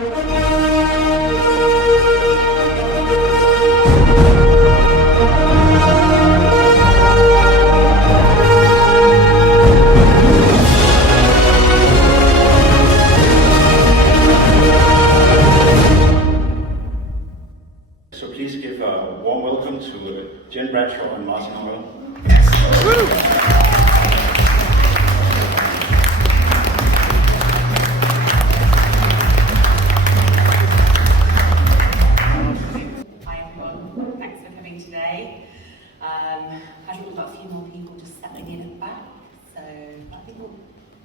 So please give a warm welcome to Jen Bradshaw and Martin Hoyle. Hi everyone, thanks for coming today. I think we've got a few more people just stepping in at the back, so I think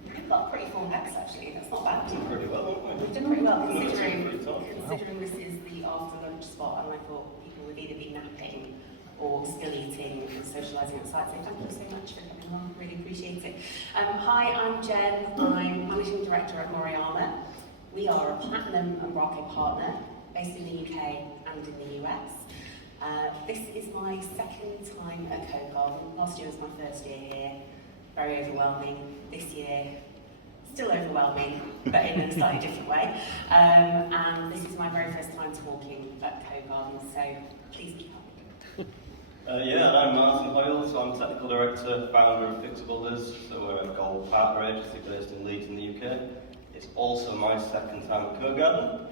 we've got pretty full decks actually, that's not bad. We've done pretty well, haven't we? We've done pretty well considering this is the after lunch spot, and I thought people would either be napping or still eating and socialising outside, so thank you so much for coming along, really appreciate it. Hi, I'm Jen, I'm Managing Director at Moriyama. We are a Platinum Umbraco Partner based in the UK and in the US. This is my second time at Code Garden. Last year was my first year here, very overwhelming. This year, still overwhelming, but in a slightly different way. And this is my very first time talking at Code Garden, so please keep up. Yeah, I'm Martin Hoyle, so I'm Technical Director, founder of Pixelbuilders, so we're a gold partner agency based in Leeds in the UK. It's also my second time at Code Garden,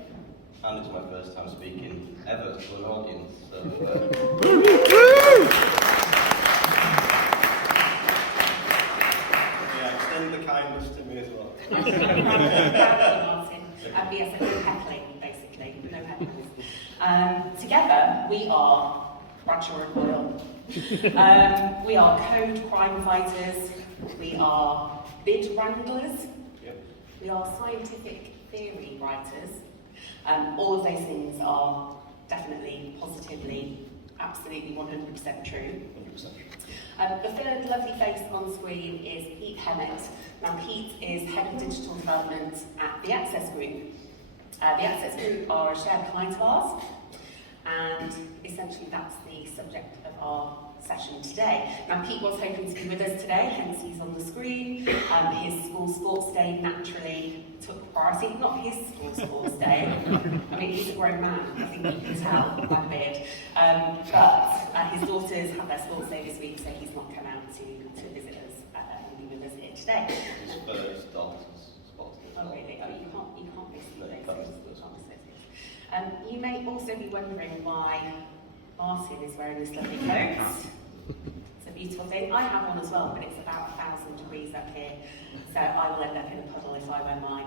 and it's my first time speaking ever to an audience, so... yeah, extend the kindness to me as well. Martin. Yes, no heckling, basically, no heckling. Together, we are BRADSHAW HOYLE. We are code crime fighters, we are bid wranglers, we are scientific theory writers. All of those things are definitely, positively, absolutely 100% true. 100% true. The third lovely face on screen is Pete Hemmett. Now Pete is Head of Digital Development at the Access Group. The Access Group are a shared client of ours, and essentially that's the subject of our session today. Now Pete was hoping to be with us today, hence he's on the screen. His school sports day naturally took priority, not his school sports day. I mean, he's a grown man, I think you can tell by the beard. But his daughters have their sports day this week, so he's not come out to visit us and be with us here today. His first daughter's sports day. Oh really? Oh, you can't miss No, those. you can't miss those. You may also be wondering why Martin is wearing this lovely coat. It's a beautiful thing. I have one as well, but it's about 1,000 degrees up here, so I will end up in a puddle if I wear mine.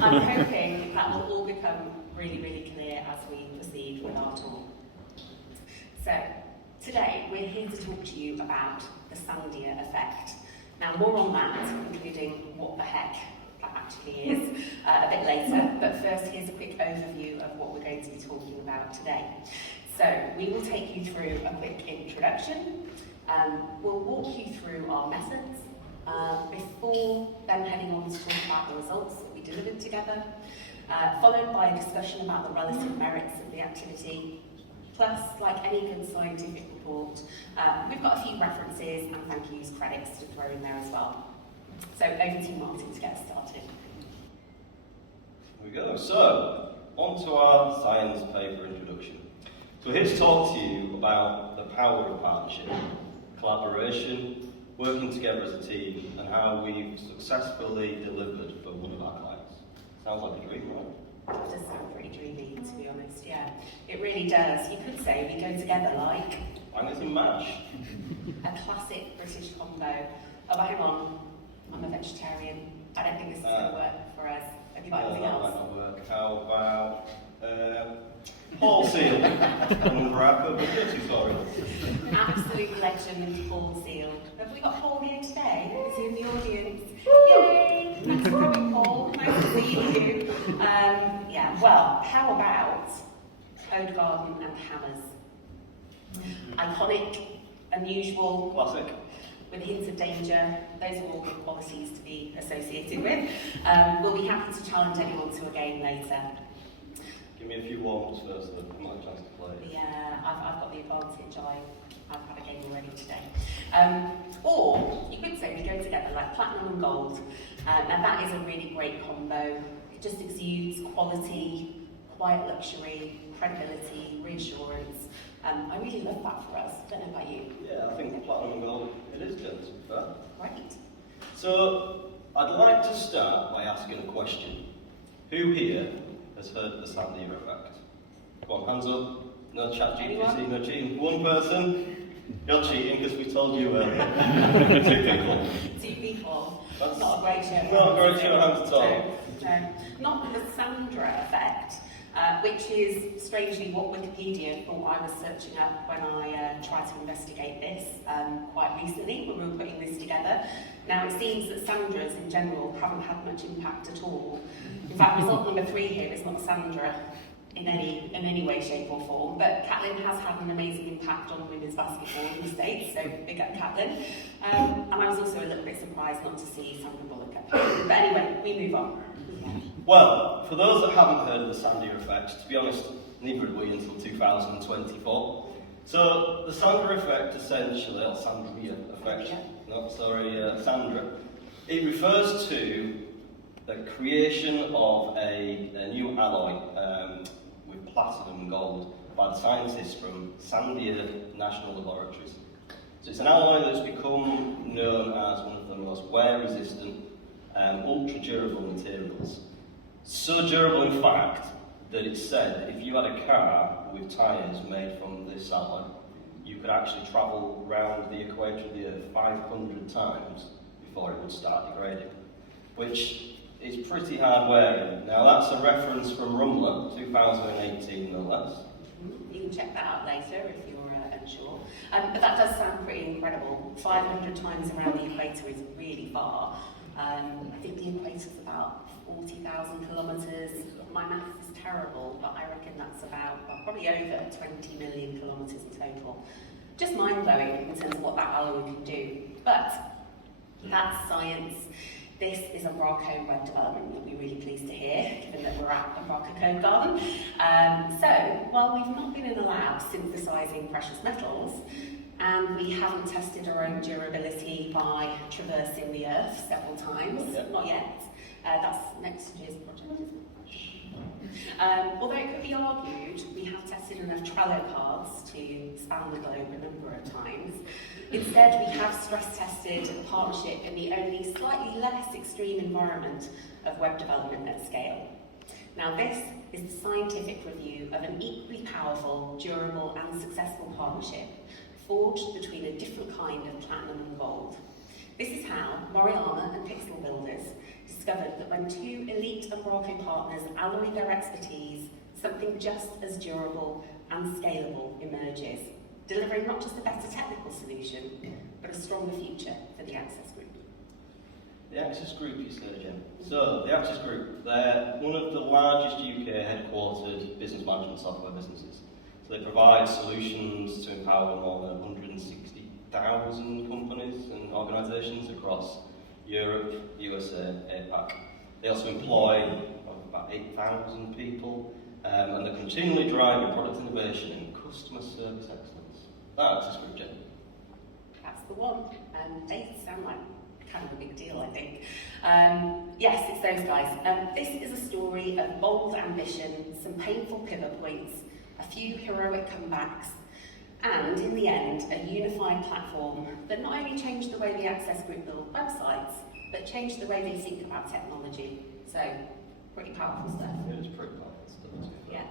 I'm hoping that will all become really, really clear as we proceed with our talk. So, today we're here to talk to you about the Sandia Effect. Now, more on that, including what the heck that actually is, a bit later. But first, here's a quick overview of what we're going to be talking about today. So, we will take you through a quick introduction. We'll walk you through our methods, before then heading on to talk about the results that we delivered together, followed by a discussion about the relative merits of the activity. Plus, like any good scientific report, we've got a few references and thank yous credits to throw in there as well. So over to you, Martin, to get started. Here we go. So, on to our science paper introduction. So we're here to talk to you about the power of partnership, collaboration, working together as a team, and how we've successfully delivered for one of our clients. Sounds like a dream, right? It does sound pretty dreamy, to be honest, yeah. It really does. You could say we go together like... Wranglers and mash. A classic British combo. Oh, but hang on, I'm a vegetarian. I don't think this is going to work for us. Have you got anything else? That might not work. How about Paul Seal? Umbraco Gold. Absolute legend, Paul Seal. Have we got Paul here today? Is he in the audience? Yay! Thanks for coming, Paul. Nice to see you. Yeah, well, how about Code Garden and hammers? Iconic, unusual, Classic. with hints of danger. Those are all good qualities to be associated with. We'll be happy to challenge anyone to a game later. Give me a few warm-ups first, then I've not had a chance to play. Yeah, I've got the advantage. I've had a game already today. Or you could say we go together like platinum and gold. Now that is a really great combo. It just exudes quality, quiet luxury, credibility, reassurance. I really love that for us. Don't know about you. Yeah, I think the platinum and gold, it is good, to be fair. Great. So, I'd like to start by asking a question. Who here has heard of the Sandia Effect? Come on, hands up. No chat GPT, no cheating. One person. You're cheating because we told you earlier. Two people. Two people. That's not a great show. Not a great show of hands at all. No. Not the Sandia Effect, which is strangely what Wikipedia thought I was searching up when I tried to investigate this quite recently when we were putting this together. Now it seems that Sandras in general haven't had much impact at all. In fact, result number 3 here is not Sandra in any way, shape or form, but Catlin has had an amazing impact on women's basketball in the States, so big up Catlin. And I was also a little bit surprised not to see Sandra Bullock up here. But anyway, we move on. Well, for those that haven't heard of the Sandia Effect, to be honest, neither had we until 2024. So, the Sandia Effect essentially, or Sandia Effect, Sandra, it refers to the creation of a new alloy with platinum and gold by the scientists from Sandia National Laboratories. So it's an alloy that's become known as one of the most wear-resistant, ultra-durable materials. So durable, in fact, that it's said if you had a car with tyres made from this alloy, you could actually travel around the equator of the Earth 500 times before it would start degrading, which is pretty hard wearing. Now that's a reference from Rumbler, 2018 no less. You can check that out later if you're unsure. But that does sound pretty incredible. 500 times around the equator is really far. I think the equator's about 40,000 kilometres. My maths is terrible, but I reckon that's about, well, probably over 20 million kilometres in total. Just mind-blowing in terms of what that alloy can do. But that's science. This is Umbraco web development. You'll be really pleased to hear, given that we're at Umbraco Code Garden. So, while we've not been in a lab synthesising precious metals, and we haven't tested our own durability by traversing the Earth several times, not yet. That's next year's project, isn't it? Although it could be argued we have tested enough Trello cards to span the globe a number of times. Instead, we have stress tested the partnership in the only slightly less extreme environment of web development at scale. Now, this is the scientific review of an equally powerful, durable and successful partnership forged between a different kind of platinum and gold. This is how Moriyama and Pixelbuilders discovered that when two elite Umbraco partners alloy their expertise, something just as durable and scalable emerges, delivering not just a better technical solution, but a stronger future for the Access Group. The Access Group, you said, Jen. So, the Access Group, they're one of the largest UK headquartered business management software businesses. So they provide solutions to empower more than 160,000 companies and organisations across Europe, USA, APAC. They also employ about 8,000 people, and they're continually driving product innovation and customer service excellence. That's Access Group, Jen. That's the one. They sound like kind of a big deal, I think. Yes, it's those guys. This is a story of bold ambition, some painful pivot points, a few heroic comebacks, and in the end, a unified platform that not only changed the way the Access Group build websites, but changed the way they think about technology. So, pretty powerful stuff. It is pretty powerful stuff. Yeah.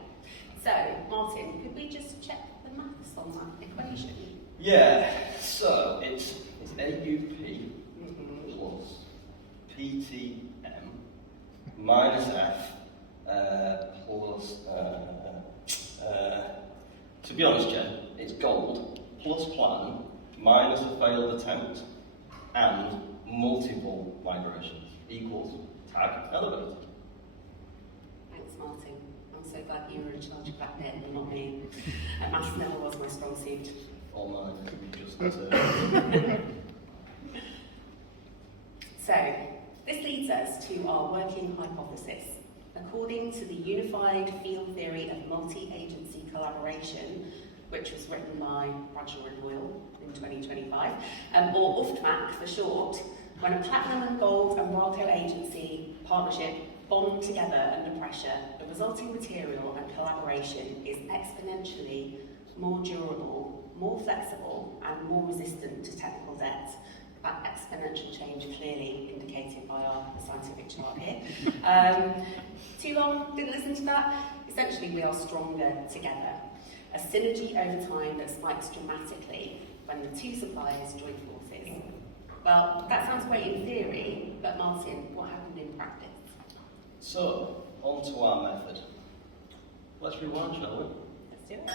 So, Martin, could we just check the maths on that equation? Yeah, so it's AUP plus PTM minus F plus, to be honest, Jen, it's gold plus platinum minus a failed attempt and multiple migrations equals tag elevator. Thanks, Martin. I'm so glad you were in charge of that bit and not me. Maths never was my strong suit. All mine, just So, this leads us to our working hypothesis. According to the unified field theory of multi-agency collaboration, which was written by Bradshaw and Hoyle in 2025, or UFTMAC for short, when a platinum and gold Umbraco agency partnership bond together under pressure, the resulting material and collaboration is exponentially more durable, more flexible, and more resistant to technical debt. That exponential change clearly indicated by our scientific chart here. Too long? Didn't listen to that? Essentially, we are stronger together. A synergy over time that spikes dramatically when the two suppliers join forces. Well, that sounds great in theory, but Martin, what happened in practice? So, on to our method. Let's rewind, shall we? Let's do it.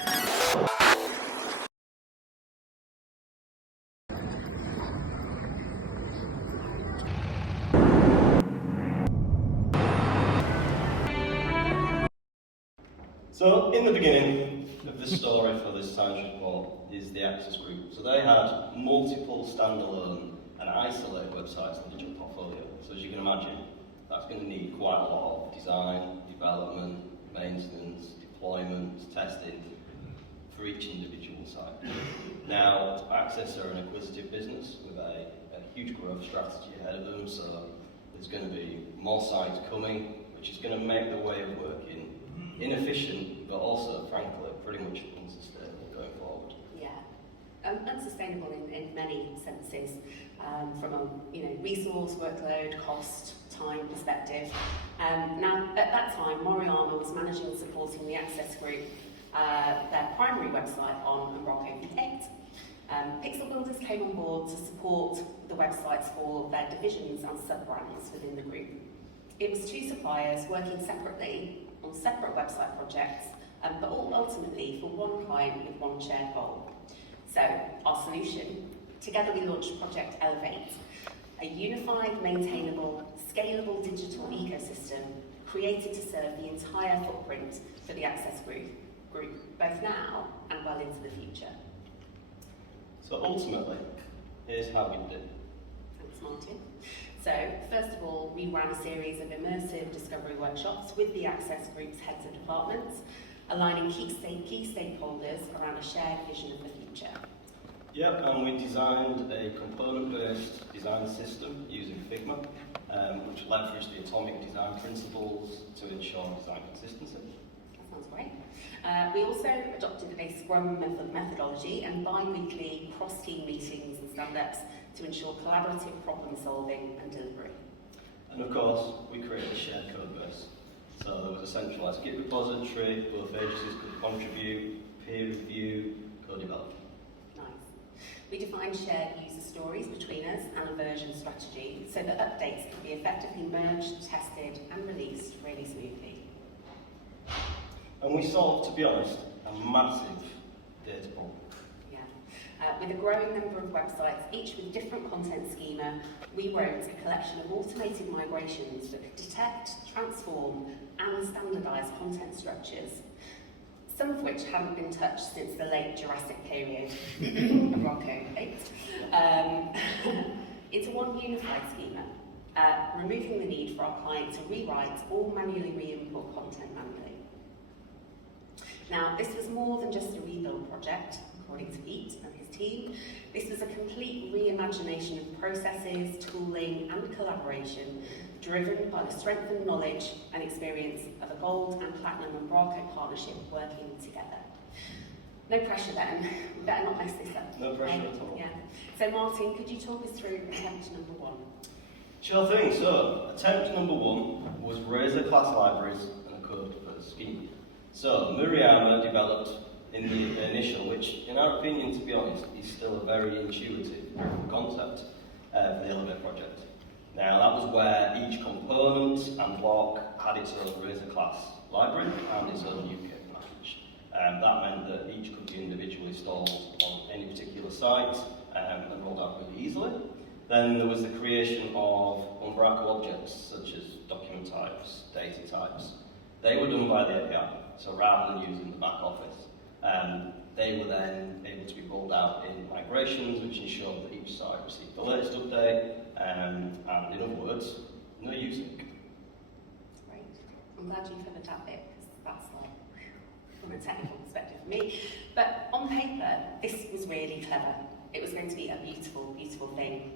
So, in the beginning of the story for this science report is the Access Group. So they had multiple standalone and isolated websites in the digital portfolio. So as you can imagine, that's going to need quite a lot of design, development, maintenance, deployment, testing for each individual site. Now, Access are an acquisitive business with a huge growth strategy ahead of them, so there's going to be more sites coming, which is going to make the way of working inefficient, but also, frankly, pretty much unsustainable going forward. Yeah, unsustainable in many senses, from a resource, workload, cost, time perspective. Now, at that time, Moriyama was managing and supporting the Access Group, their primary website on Umbraco V8. Pixelbuilders came on board to support the websites for their divisions and sub-brands within the group. It was two suppliers working separately on separate website projects, but all ultimately for one client with one shared goal. So, our solution, together we launched Project Elevate, a unified, maintainable, scalable digital ecosystem created to serve the entire footprint for the Access Group, both now and well into the future. So ultimately, here's how we did it. Thanks, Martin. So, first of all, we ran a series of immersive discovery workshops with the Access Group's heads of departments, aligning key stakeholders around a shared vision of the future. Yep, and we designed a component-based design system using Figma, which leveraged the atomic design principles to ensure design consistency. That sounds great. We also adopted a Scrum methodology and bi-weekly cross-team meetings and stand-ups to ensure collaborative problem solving and delivery. And of course, we created a shared code base. So there was a centralised Git repository, both agencies could contribute, peer review, co-develop. Nice. We defined shared user stories between us and a version strategy so that updates could be effectively merged, tested and released really smoothly. And we solved, to be honest, a massive data problem. With a growing number of websites, each with different content schema, we wrote a collection of automated migrations that could detect, transform, and standardise content structures, some of which hadn't been touched since the late Jurassic period, Umbraco 8, into one unified schema, removing the need for our client to rewrite or manually re-input content manually. Now, this was more than just a rebuild project, according to Pete and his team. This was a complete reimagination of processes, tooling and collaboration driven by the strengthened knowledge and experience of a gold and platinum Umbraco partnership working together. No pressure then, we better not mess this up. No pressure at all. Yeah. So Martin, could you talk us through attempt number 1? Sure thing. So, attempt number 1 was Razor class libraries and a code for scheme. So, Moriyama developed in the initial, which in our opinion, to be honest, is still a very intuitive concept for the Elevate project. Now that was where each component and block had its own Razor class library and its own UK package. That meant that each could be individually installed on any particular site and rolled out really easily. Then there was the creation of Umbraco objects such as document types, data types. They were done by the API, so rather than using the back office. They were then able to be rolled out in migrations, which ensured that each site received the latest update, and in other words, no using. Great. I'm glad you covered that bit, because that's like from a technical perspective for me. But on paper, this was really clever. It was going to be a beautiful, beautiful thing.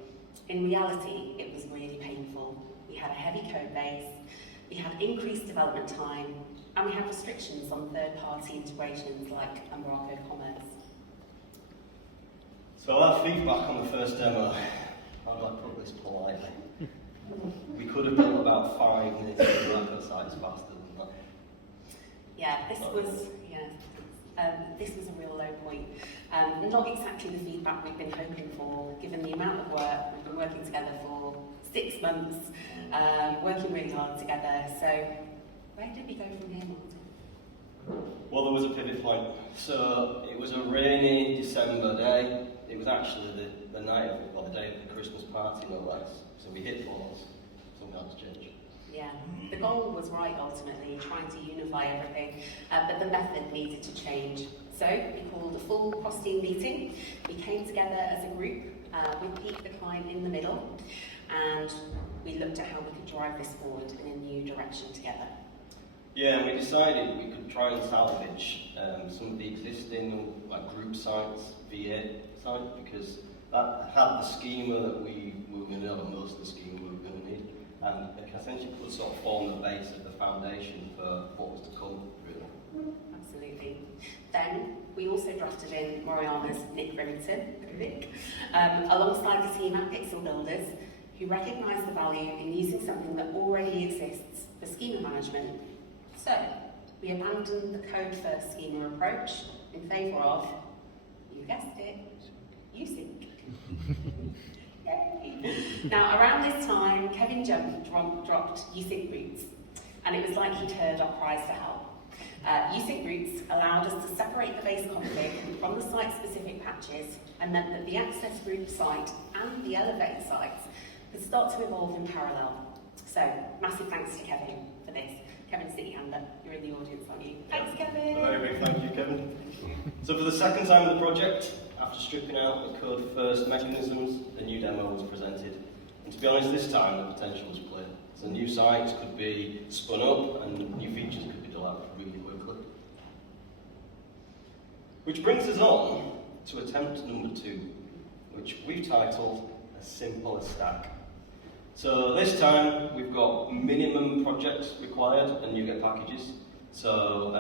In reality, it was really painful. We had a heavy code base, we had increased development time, and we had restrictions on third-party integrations like Umbraco Commerce. So our feedback on the first demo, how do I put this politely? We could have built about 5 native Umbraco sites faster than that. Yeah, this was a real low point. Not exactly the feedback we've been hoping for, given the amount of work. We've been working together for 6 months, working really hard together. So where did we go from here, Martin? Well, there was a pivot point. So it was a rainy December day. It was actually the night of, or the day of the Christmas party, no less. So we hit pause. Something else changed. Yeah, the goal was right ultimately, trying to unify everything, but the method needed to change. So we called a full cross-team meeting. We came together as a group with Pete, the client, in the middle, and we looked at how we could drive this forward in a new direction together. Yeah, and we decided we could try and salvage some of the existing group sites, VA site, because that had the schema that we were going to know, most of the schema we were going to need, and it essentially could sort of form the base of the foundation for what was to come, really. Absolutely. Then we also drafted in Moriyama's Nick Remington, alongside the team at Pixelbuilders, who recognised the value in using something that already exists for schema management. So we abandoned the code-first schema approach in favour of, you guessed it, USync. Yay. Now, around this time, Kevin dropped USync roots, and it was like he'd heard our cries for help. USync roots allowed us to separate the base config from the site-specific patches, and meant that the access group site and the Elevate sites could start to evolve in parallel. So, massive thanks to Kevin for this. Kevin, stick your hand up. You're in the audience, aren't you? Thanks, Kevin. Very big thank you, Kevin. So for the second time of the project, after stripping out the code first mechanisms, a new demo was presented. And to be honest, this time the potential was clear. So new sites could be spun up and new features could be developed really quickly. Which brings us on to attempt number 2, which we've titled As Simple as Stack. So this time we've got minimum projects required and NuGet packages. So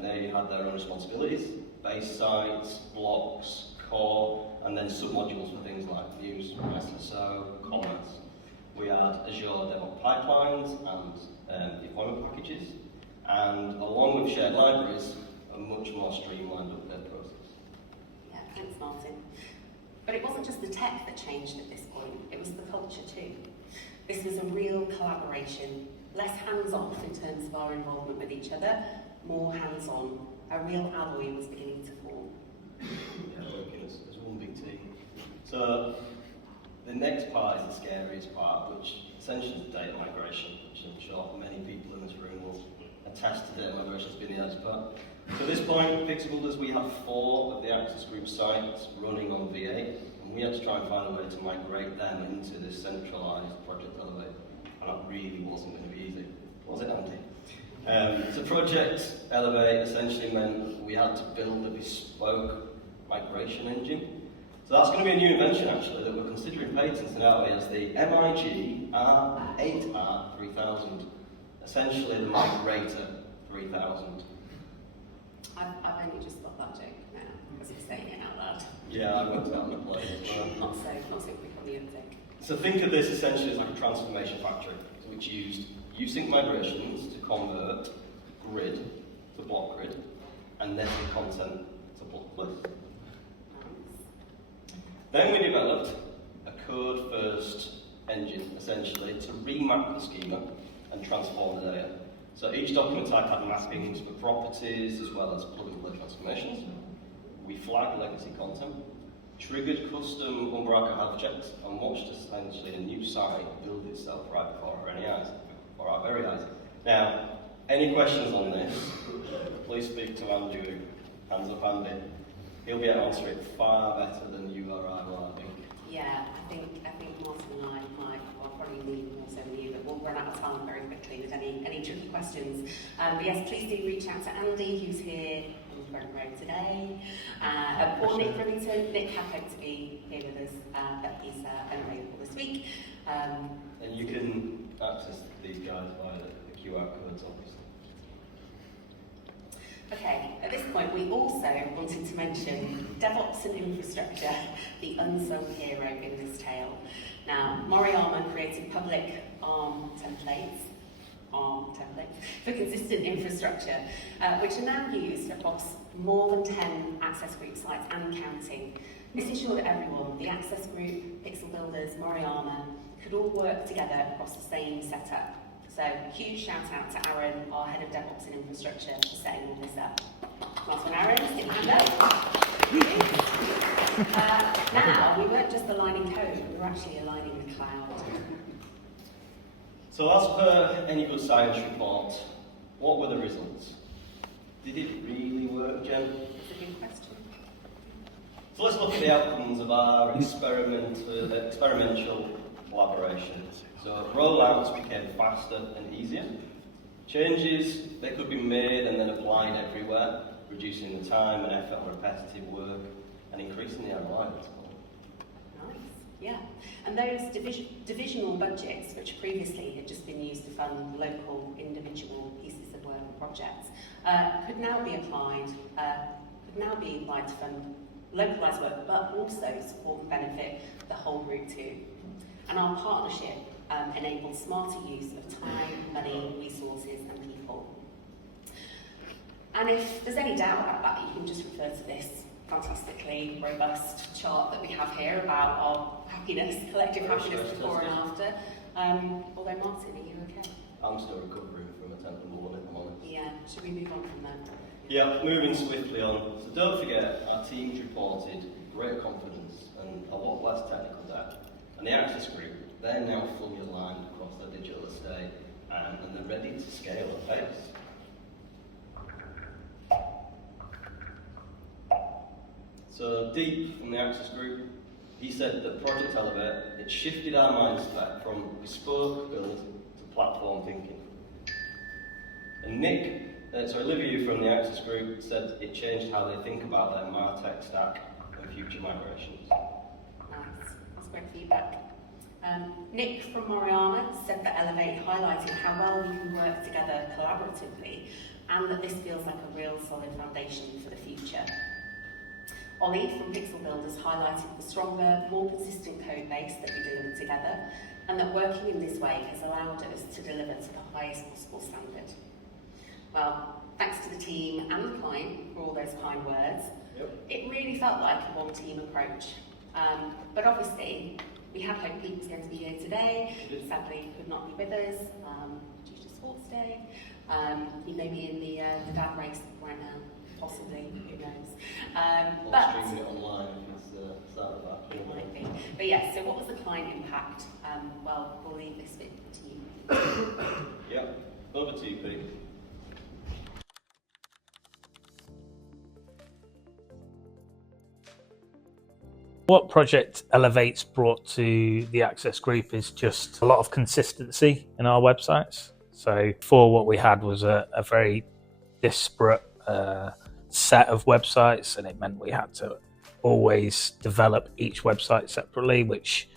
they had their own responsibilities, base sites, blocks, core, and then submodules for things like views, SSO, commerce. We had Azure DevOps pipelines and deployment packages, and along with shared libraries, a much more streamlined update process. Yeah, thanks, Martin. But it wasn't just the tech that changed at this point, it was the culture too. This was a real collaboration, less hands-off in terms of our involvement with each other, more hands-on. A real alloy was beginning to form. Yeah, working as one big team. So the next part is the scariest part, which essentially is data migration, which I'm sure many people in this room will attest to data migration as being the hardest part. So at this point, Pixelbuilders, we have 4 of the access group sites running on V8, and we had to try and find a way to migrate them into this centralized Project Elevate. And that really wasn't going to be easy, was it, Andy? So Project Elevate essentially meant that we had to build a bespoke migration engine. So that's going to be a new invention, actually, that we're considering patenting now as the MIG R8R 3000, essentially the Migrator 3000. I've only just got that joke now, because you're saying it out loud. Yeah, I worked out on the plane as well. Not so quick on the uptake. So think of this essentially as like a transformation factory, which used USync migrations to convert grid to block grid, and netted content to block list. Then we developed a code-first engine, essentially, to remap the schema and transform the data. So each document type had mappings for properties as well as plug-and-play transformations. We flagged legacy content, triggered custom Umbraco health checks, and watched essentially a new site build itself right before our very eyes. Now, any questions on this, please speak to Andrew. Hands up, Andy. He'll be able to answer it far better than you or I will, I think. Yeah, I think Martin and I might probably me more so than you, but we'll run out of time very quickly with any tricky questions. But yes, please do reach out to Andy, who's here on the front row today, or Nick Remington. Nick had hoped to be here with us, but he's unavailable this week. And you can access these guys via the QR codes, obviously. Okay, at this point we also wanted to mention DevOps and infrastructure, the unsung hero in this tale. Now, Moriyama created public ARM templates for consistent infrastructure, which are now used across more than 10 access group sites and counting. This ensured that everyone, the access group, Pixelbuilders, Moriyama, could all work together across the same setup. So, huge shout out to Aaron, our head of DevOps and infrastructure, for setting all this up. Last one, Aaron, stick your hand up. Now, we weren't just aligning code, we were actually aligning the cloud. So as per any good science report, what were the results? Did it really work, Jen? That's a good question. So let's look at the outcomes of our experimental collaboration. So rollouts became faster and easier. Changes, they could be made and then applied everywhere, reducing the time and effort on repetitive work and increasing the ROI. Nice, yeah. And those divisional budgets, which previously had just been used to fund local, individual pieces of work and projects, could now be applied to fund localised work, but also support and benefit the whole group too. And our partnership enables smarter use of time, money, resources and people. And if there's any doubt about that, you can just refer to this fantastically robust chart that we have here about our happiness, collective happiness before and after. Although Martin, are you okay? I'm still recovering from a temple one, if I'm honest. Yeah, should we move on from that? Yeah, moving swiftly on. So don't forget, our teams reported great confidence and a lot less technical debt. And the access group, they're now fully aligned across their digital estate and they're ready to scale at pace. So Deep from the access group, he said that Project Elevate, it shifted our mindset from bespoke build to platform thinking. And Olivia from the access group said it changed how they think about their MarTech stack and future migrations. Nice, that's great feedback. Nick from Moriyama said that Elevate highlighted how well we can work together collaboratively and that this feels like a real solid foundation for the future. Ollie from Pixelbuilders highlighted the stronger, more consistent code base that we delivered together and that working in this way has allowed us to deliver to the highest possible standard. Well, thanks to the team and the client for all those kind words. Yep. It really felt like a one-team approach. But obviously, we had hoped Pete was going to be here today. Sadly, he could not be with us due to sports day. He may be in the dad race right now, possibly, who knows. But streaming it online if it's started back. it might be. But yes, so what was the client impact? Well, we'll leave this bit to you. Yeah, over to you, Pete. What Project Elevate's brought to the Access Group is just a lot of consistency in our websites. So before, what we had was a very disparate set of websites, and it meant we had to always develop each website separately, which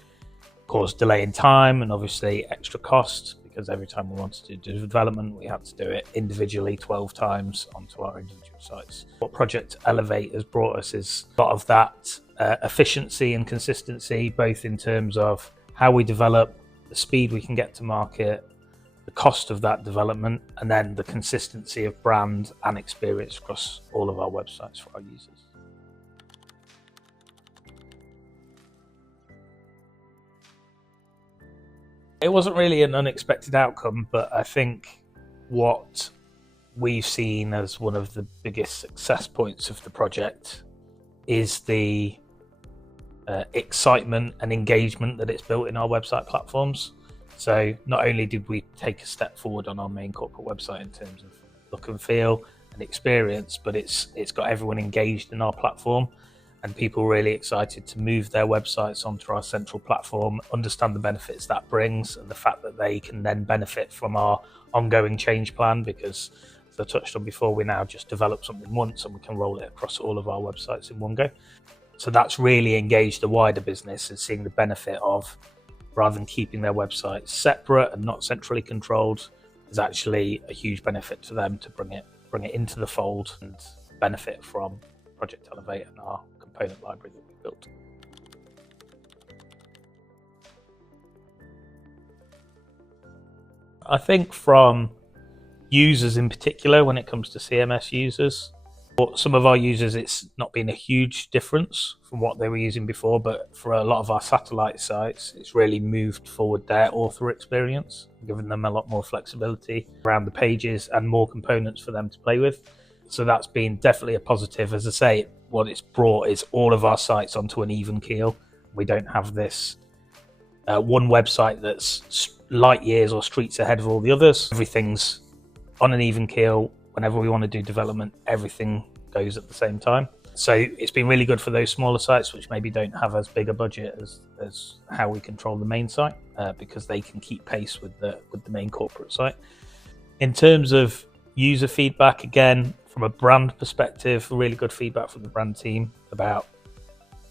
caused delay in time and obviously extra cost, because every time we wanted to do development, we had to do it individually 12 times onto our individual sites. What Project Elevate has brought us is a lot of that efficiency and consistency, both in terms of how we develop, the speed we can get to market, the cost of that development, and then the consistency of brand and experience across all of our websites for our users. It wasn't really an unexpected outcome, but I think what we've seen as one of the biggest success points of the project is the excitement and engagement that it's built in our website platforms. So not only did we take a step forward on our main corporate website in terms of look and feel and experience, but it's got everyone engaged in our platform. and people really excited to move their websites onto our central platform, understand the benefits that brings, and the fact that they can then benefit from our ongoing change plan, because as I touched on before, we now just develop something once and we can roll it across all of our websites in one go. So that's really engaged the wider business and seeing the benefit of, rather than keeping their websites separate and not centrally controlled, is actually a huge benefit to them to bring it into the fold and benefit from Project Elevate and our component library that we built. I think from users in particular, when it comes to CMS users, for some of our users it's not been a huge difference from what they were using before, but for a lot of our satellite sites it's really moved forward their author experience, giving them a lot more flexibility around the pages and more components for them to play with. So that's been definitely a positive. As I say, what it's brought is all of our sites onto an even keel. We don't have this one website that's light years or streets ahead of all the others. Everything's on an even keel. Whenever we want to do development, everything goes at the same time. So it's been really good for those smaller sites which maybe don't have as big a budget as how we control the main site, because they can keep pace with the main corporate site. In terms of user feedback, again, from a brand perspective, really good feedback from the brand team about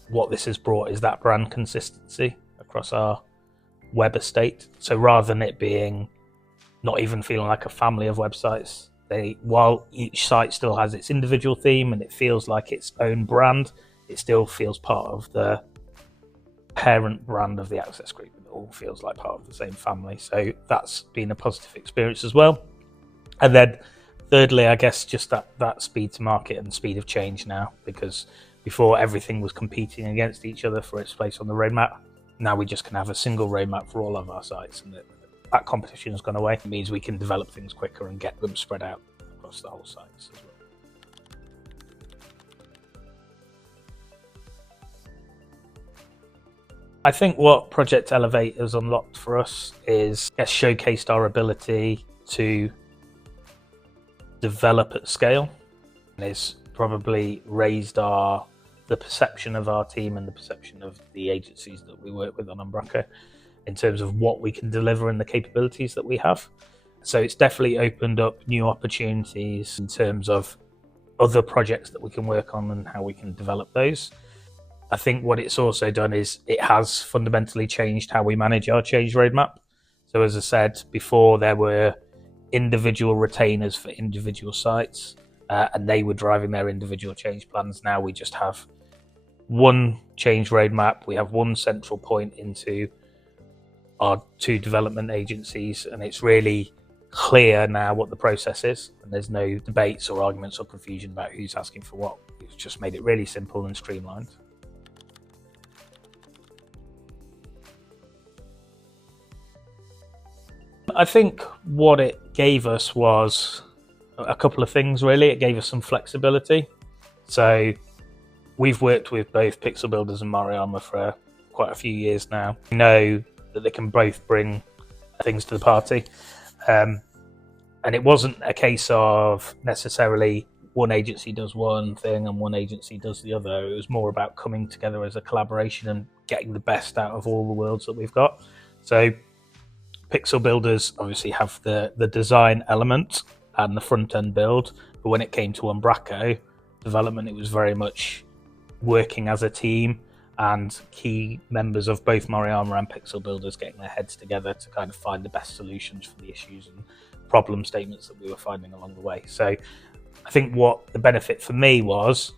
what this has brought is that brand consistency across our web estate. So rather than it being not even feeling like a family of websites, while each site still has its individual theme and it feels like its own brand, it still feels part of the parent brand of the Access Group. It all feels like part of the same family. So that's been a positive experience as well. And then thirdly, I guess just that speed to market and speed of change now, because before everything was competing against each other for its place on the roadmap. Now we just can have a single roadmap for all of our sites, and that competition has gone away. It means we can develop things quicker and get them spread out across the whole sites as well. I think what Project Elevate has unlocked for us is has showcased our ability to develop at scale, and has probably raised the perception of our team and the perception of the agencies that we work with on Umbraco in terms of what we can deliver and the capabilities that we have. So it's definitely opened up new opportunities in terms of other projects that we can work on and how we can develop those. I think what it's also done is it has fundamentally changed how we manage our change roadmap. So as I said before, there were individual retainers for individual sites, and they were driving their individual change plans. Now we just have one change roadmap. We have one central point into our two development agencies, and it's really clear now what the process is, and there's no debates or arguments or confusion about who's asking for what. It's just made it really simple and streamlined. I think what it gave us was a couple of things, really. It gave us some flexibility. So we've worked with both Pixelbuilders and Moriyama for quite a few years now. We know that they can both bring things to the party. And it wasn't a case of necessarily one agency does one thing and one agency does the other. It was more about coming together as a collaboration and getting the best out of all the worlds that we've got. So Pixelbuilders obviously have the design element and the front end build, but when it came to Umbraco development, it was very much working as a team, and key members of both Moriyama and Pixelbuilders getting their heads together to kind of find the best solutions for the issues and problem statements that we were finding along the way. So I think what the benefit for me was,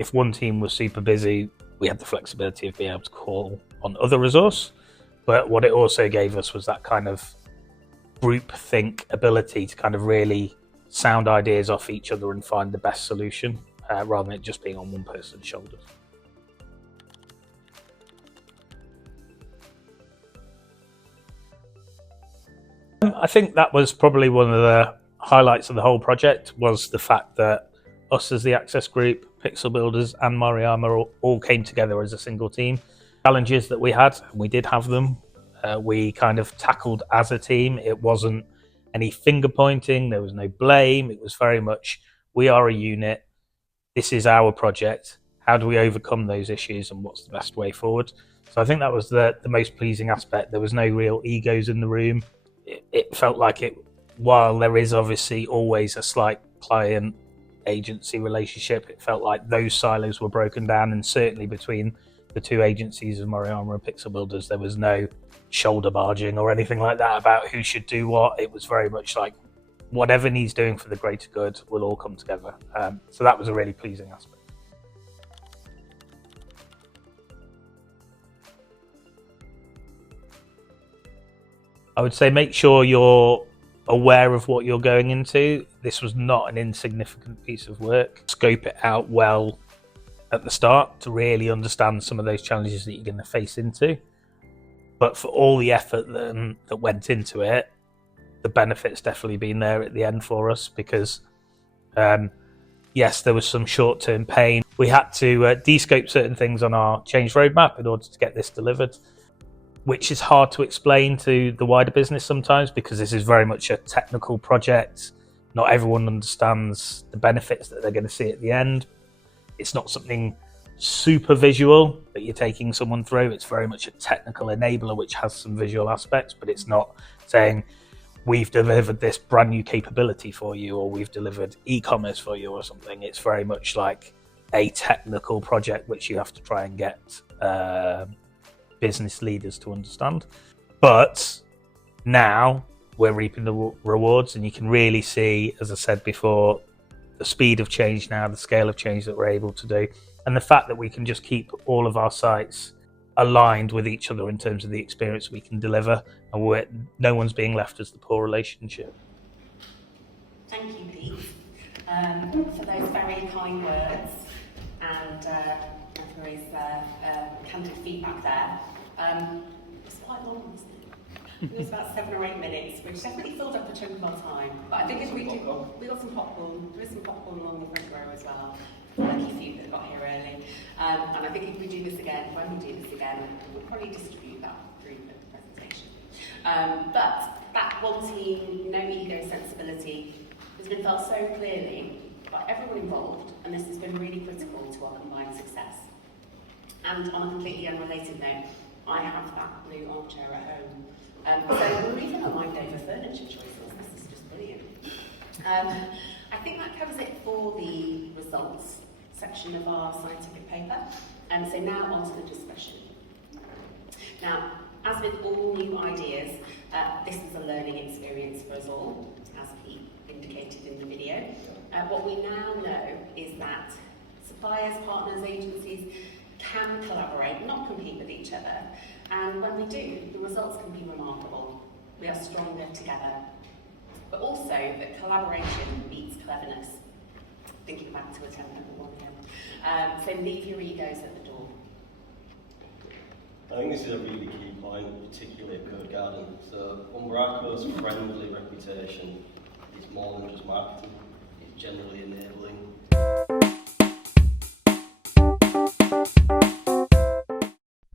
if one team was super busy, we had the flexibility of being able to call on other resource. But what it also gave us was that kind of group think ability to kind of really sound ideas off each other and find the best solution, rather than it just being on one person's shoulders. I think that was probably one of the highlights of the whole project, was the fact that us as the Access Group, Pixelbuilders and Moriyama all came together as a single team. Challenges that we had, and we did have them, we kind of tackled as a team. It wasn't any finger pointing, there was no blame. It was very much, we are a unit, this is our project, how do we overcome those issues and what's the best way forward. So I think that was the most pleasing aspect. There was no real egos in the room. It felt like it, while there is obviously always a slight client agency relationship, it felt like those silos were broken down, and certainly between the two agencies of Moriyama and Pixelbuilders, there was no shoulder barging or anything like that about who should do what. It was very much like whatever needs doing for the greater good will all come together. So that was a really pleasing aspect. I would say make sure you're aware of what you're going into. This was not an insignificant piece of work. Scope it out well at the start to really understand some of those challenges that you're going to face into. But for all the effort that went into it, the benefit's definitely been there at the end for us, because yes, there was some short-term pain. We had to de-scope certain things on our change roadmap in order to get this delivered, which is hard to explain to the wider business sometimes, because this is very much a technical project. Not everyone understands the benefits that they're going to see at the end. It's not something super visual that you're taking someone through. It's very much a technical enabler which has some visual aspects, but it's not saying we've delivered this brand new capability for you, or we've delivered e-commerce for you or something. It's very much like a technical project which you have to try and get business leaders to understand. But now we're reaping the rewards, and you can really see, as I said before, the speed of change now, the scale of change that we're able to do, and the fact that we can just keep all of our sites aligned with each other in terms of the experience we can deliver, and no one's being left as the poor relationship. Thank you, Pete, for those very kind words and for his candid feedback there. It was quite long, wasn't it? It was about 7 or 8 minutes, which definitely filled up a chunk of our time. But I think as we got some popcorn. There is some popcorn along the front row as well. Lucky few that got here early. And I think if we do this again, when we do this again, we'll probably distribute that through the presentation. But that wanting, no ego sensibility has been felt so clearly by everyone involved, and this has been really critical to our combined success. And on a completely unrelated note, I have that blue armchair at home. So we're even aligned over furniture choices. This is just brilliant. I think that covers it for the results section of our scientific paper. So now on to the discussion. Now, as with all new ideas, this is a learning experience for us all, as Pete indicated in the video. What we now know is that suppliers, partners, agencies can collaborate, not compete with each other. And when we do, the results can be remarkable. We are stronger together. But also that collaboration beats cleverness. Thinking back to attempt number 1 again. So leave your egos at the door. I think this is a really key point, particularly at Code Garden. So Umbraco's friendly reputation is more than just marketing, it's generally enabling.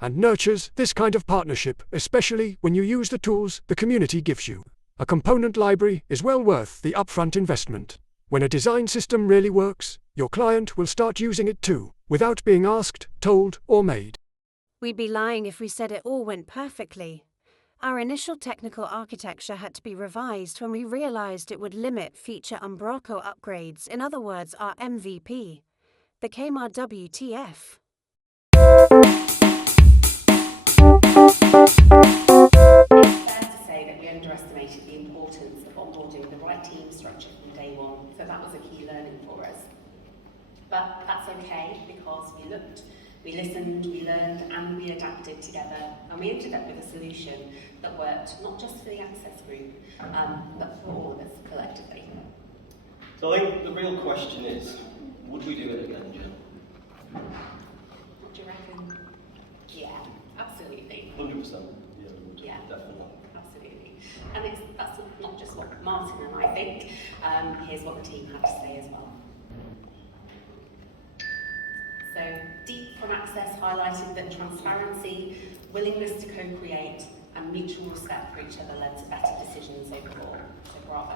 And nurtures this kind of partnership, especially when you use the tools the community gives you. A component library is well worth the upfront investment. When a design system really works, your client will start using it too, without being asked, told, or made. We'd be lying if we said it all went perfectly. Our initial technical architecture had to be revised when we realized it would limit feature Umbraco upgrades, in other words, our MVP. Became our WTF. Underestimated the importance of onboarding the right team structure from day one, so that was a key learning for us. But that's okay, because we looked, we listened, we learned, and we adapted together, and we ended up with a solution that worked not just for the Access group, but for all of us collectively. So I think the real question is, would we do it again, Jen? What do you reckon? Yeah, absolutely. 100%. Yeah. Definitely. And that's not just what Martin and I think, here's what the team had to say as well. So, Deep from Access highlighted that transparency, willingness to co-create, and mutual respect for each other led to better decisions overall. So, bravo.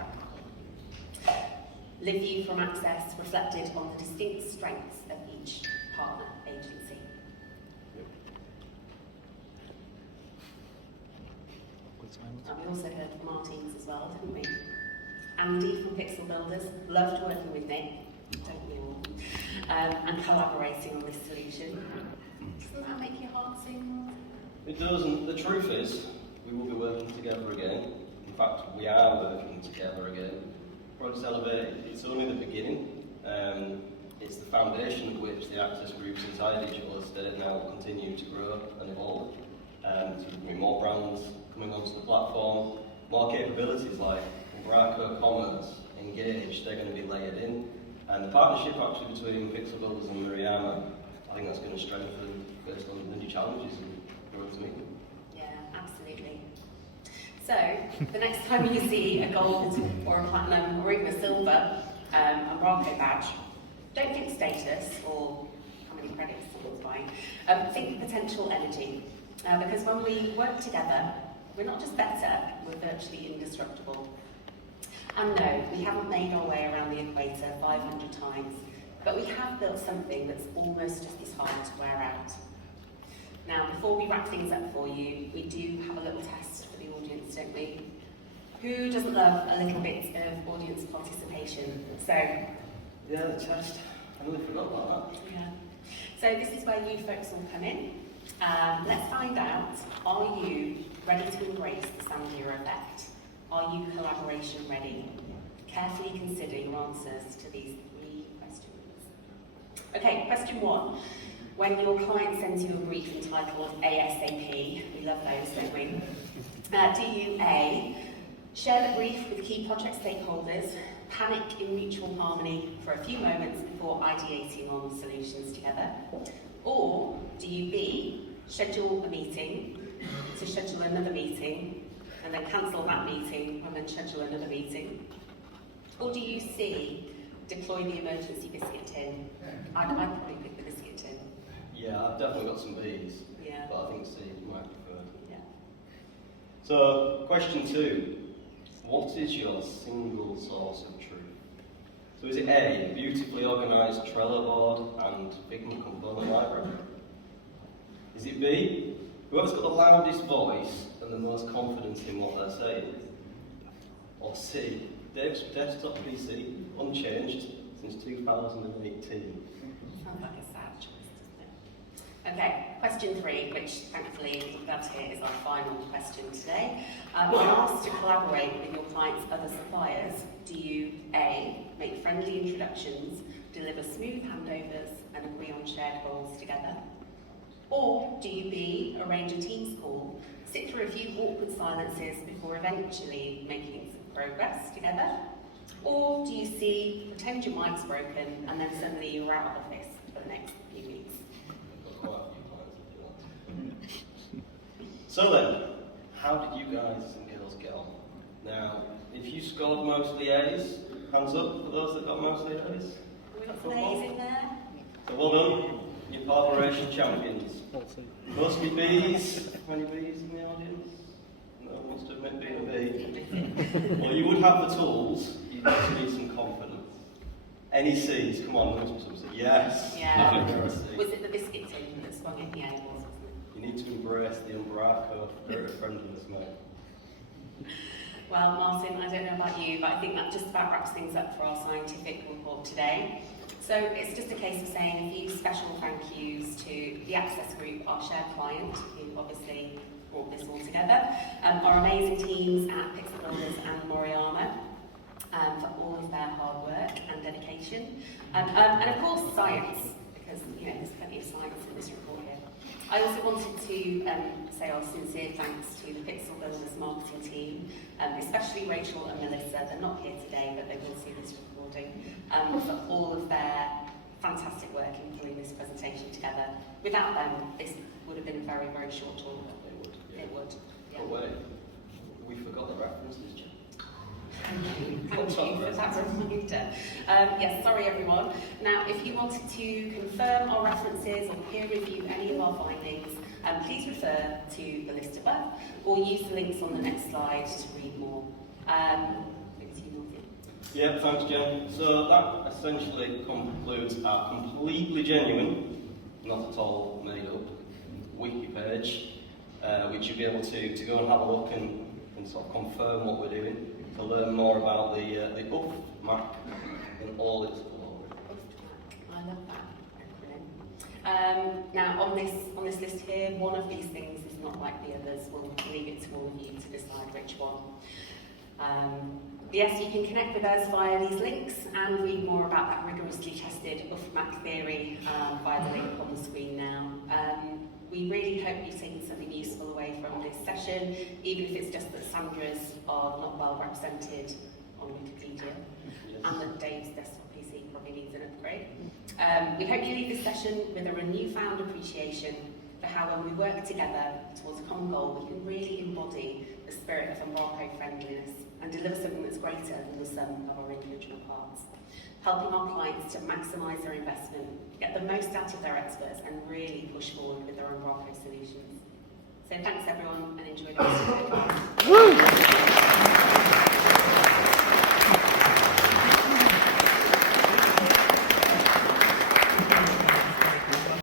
LiveView from Access reflected on the distinct strengths of each partner agency. We also heard from our teams as well, didn't we? Andy from Pixelbuilders loved working with Nick, don't we all? And collaborating on this solution. Doesn't that make your heart sing? It does, and the truth is, we will be working together again. In fact, we are working together again. Project Elevate, it's only the beginning. It's the foundation of which the Access Group's entire digital estate now will continue to grow and evolve. So there'll be more brands coming onto the platform, more capabilities like Umbraco, Commerce, Engage, they're going to be layered in. And the partnership actually between Pixelbuilders and Moriyama, I think that's going to strengthen based on the new challenges and growing to meet them. Yeah, absolutely. So, the next time you see a gold or a platinum or even a silver Umbraco badge, don't think status or how many credits someone's buying. Think potential energy. Because when we work together, we're not just better, we're virtually indestructible. And no, we haven't made our way around the equator 500 times, but we have built something that's almost just as hard to wear out. Now, before we wrap things up for you, we do have a little test for the audience, don't we? Who doesn't love a little bit of audience participation? So, yeah, the test. I really forgot about that. yeah. So this is where you folks all come in. Let's find out, are you ready to embrace the Sandia Effect? Are you collaboration ready? Carefully consider your answers to these 3 questions. Okay, question 1. When your client sends you a brief entitled ASAP, we love those, don't we? Do you A, share the brief with key project stakeholders, panic in mutual harmony for a few moments before ideating on solutions together? Or do you B, schedule a meeting, to schedule another meeting, and then cancel that meeting, and then schedule another meeting? Or do you C, deploy the emergency biscuit tin? I'd probably pick the biscuit tin. Yeah, I've definitely got some B's, Yeah. but I think C might prefer. Yeah. So, question 2. What is your single source of truth? So is it A, a beautifully organised Trello board and Figma component library? Is it B, whoever's got the loudest voice and the most confidence in what they're saying? Or C, Dave's desktop PC, unchanged since 2018? Sounds like a sad choice, doesn't it? Okay, question 3, which thankfully I'm glad to hear is our final question today. When asked to collaborate with your client's other suppliers, do you A, make friendly introductions, deliver smooth handovers, and agree on shared goals together? Or do you B, arrange a Teams call, sit through a few awkward silences before eventually making some progress together? Or do you C, pretend your mic's broken and then suddenly you're out of office for the next few weeks? So then, how did you guys and girls get on? Now, if you scored mostly A's, hands up for those that got mostly A's. Have we got some A's in there? So well done, you're collaboration champions. Mostly B's. How many B's in the audience? No one wants to admit being a B. Well, you would have the tools, you just need some confidence. Any C's? Come on, there must be some C's. Yes. Yeah. There are C's. Was it the biscuit tin that swung in the air? You need to embrace the Umbraco greater friendliness, mate. Well, Martin, I don't know about you, but I think that just about wraps things up for our scientific report today. So it's just a case of saying a few special thank yous to the Access Group, our shared client, who obviously brought this all together, our amazing teams at Pixelbuilders and Moriyama for all of their hard work and dedication, and of course science, because there's plenty of science in this report here. I also wanted to say our sincere thanks to the Pixelbuilders marketing team, especially Rachel and Melissa. They're not here today, but they will see this recording, for all of their fantastic work in pulling this presentation together. Without them, this would have been a very, very short talk. It would. Yeah. It would. Yeah. But wait, we forgot the references, Jen. Thank you for that reminder. Yes, sorry everyone. Now, if you wanted to confirm our references or peer review any of our findings, please refer to the list above or use the links on the next slide to read more. Over to you, Martin. Yeah, thanks, Jen. So that essentially concludes our completely genuine not at all made up wiki page, which you'll be able to go and have a look and sort of confirm what we're doing, to learn more about the UF Mac in all its glory. I love that acronym. Now on this list here, one of these things is not like the others. We'll leave it to all of you to decide which one. Yes, you can connect with us via these links and read more about that rigorously tested UF Mac theory via the link on the screen now. We really hope you've taken something useful away from this session, even if it's just that Sandra's are not well represented on Wikipedia, and that Dave's desktop PC probably needs an upgrade. We hope you leave this session with a newfound appreciation for how when we work together towards a common goal, we can really embody the spirit of Umbraco friendliness and deliver something that's greater than the sum of our individual parts, helping our clients to maximise their investment, get the most out of their experts, and really push forward with their Umbraco solutions. So thanks everyone, and enjoy the rest of the day.